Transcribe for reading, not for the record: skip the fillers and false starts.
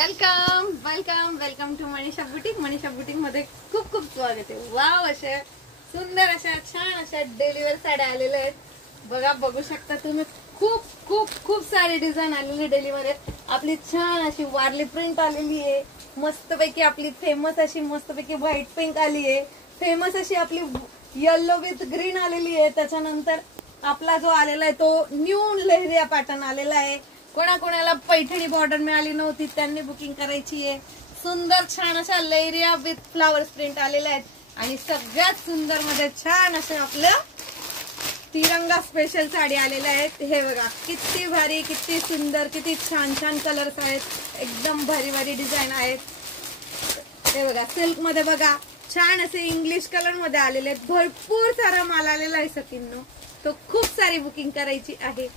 Welcome welcome welcome to Manisha boutique. Manisha boutique मध्ये खूप खूप स्वागत आहे. वाव, अशा सुंदर अशा छान अशा डेलिव्हर साड्या आलेल्या आहेत. बघा, बघू शकता तुम्ही. खूप खूप खूप सारी डिझाईन आलेली डेलिव्हर आहे. आपली छान अशी वारली प्रिंट आलेली आहे. मस्तपैकी आपली फेमस अशी मस्तपैकी व्हाईट पिंक आली आहे. फेमस अशी आपली येलो विथ ग्रीन आलेली आहे. त्याच्यानंतर आपला जो आलेला आहे तो न्यू लहरिया पॅटर्न आलेला आहे. कोणाकोणाला पैठणी बॉर्डर मिळाली नव्हती त्यांनी बुकिंग करायची आहे. सुंदर छान अशा लहरिया विथ फ्लावर्स प्रिंट आलेल्या आहेत. आणि सगळ्यात सुंदर मध्ये छान असं आपलं तिरंगा स्पेशल साडी आलेल्या आहेत. हे बघा, किती भारी, किती सुंदर, किती छान छान कलर्स आहेत. एकदम भारी भारी डिझाईन आहेत. हे बघा, सिल्क मध्ये बघा छान असे इंग्लिश कलर मध्ये आलेले आहेत. भरपूर सारा माल आलेला आहे सकिन्नो. तो खूप सारी बुकिंग करायची आहे.